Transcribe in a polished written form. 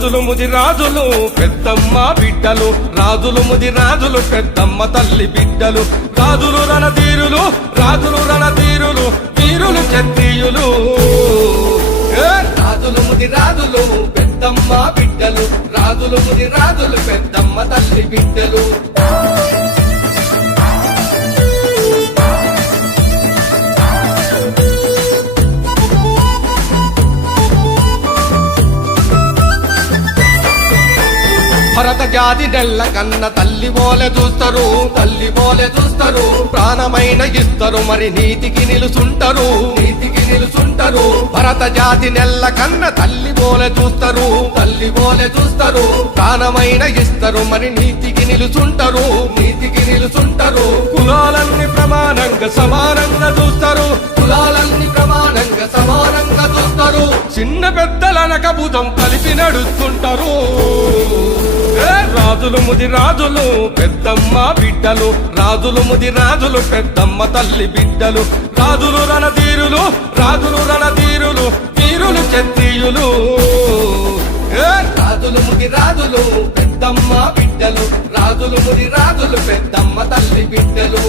రాజులు ముదిరాజులు పెద్దమ్మ బిడ్డలు, రాజులు ముదిరాజులు పెద్దమ్మ తల్లి బిడ్డలు, రాజులు రణధీరులు, రాజులు రణధీరులు, వీరులు క్షత్రియులు. రాజులు ముదిరాజులు పెద్దమ్మ బిడ్డలు, రాజులు ముదిరాజులు పెద్దమ్మ తల్లి బిడ్డలు. భరత జాతి నెల్ల కన్న తల్లి బోలే చూస్తారు, తల్లి బోలే చూస్తారు, ప్రాణమైన ఇస్తారు మరి నీతికి నిలుసుంటారు, నీతికి నిలుసుంటారు. భరత జాతి నెల్ల కన్న తల్లి బోలే చూస్తారు, తల్లి బోలే చూస్తారు, ప్రాణమైన ఇస్తారు మరి నీతికి నిలుసుంటారు, నీతికి నిలుసుంటారు. కులాలన్నీ ప్రమాణంగా సమానంగా చూస్తారు, కులాలన్నీ ప్రమాణంగా సమానంగా చూస్తారు. చిన్న పెద్దలనక భుజం కలిపి నడుస్తుంటారు. రాజులు ముదిరాజులు పెద్దమ్మ బిడ్డలు, రాజులు ముదిరాజులు పెద్దమ్మ తల్లి బిడ్డలు, రాజులు రణధీరులు, రాజులు రణధీరులు, వీరులు క్షత్రియులు. రాజులు ముదిరాజులు పెద్దమ్మ బిడ్డలు, రాజులు ముదిరాజులు పెద్దమ్మ తల్లి బిడ్డలు.